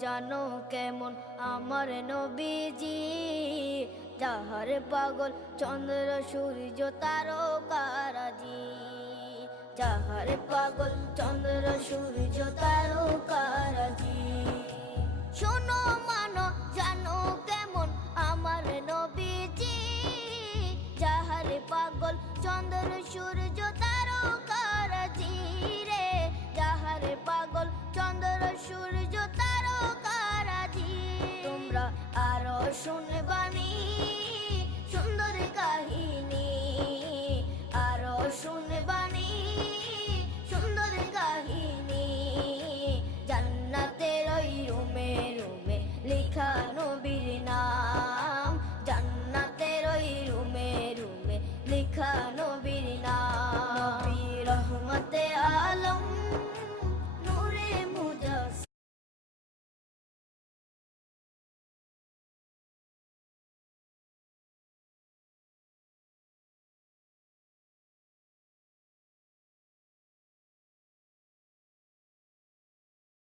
জানো কেমন আমার নবীজি, যাহার পাগল চন্দ্র সূর্য তারকারাজি, যাহার পাগল চন্দ্র সূর্য তারকারাজি। শোনো মানো জানো কেমন আমার নবীজি, যাহার পাগল চন্দ্র সূর্য তারকারাজি রে, যাহার পাগল চন্দ্র সূর্য তারকারাজি। তোমরা আরো শুনে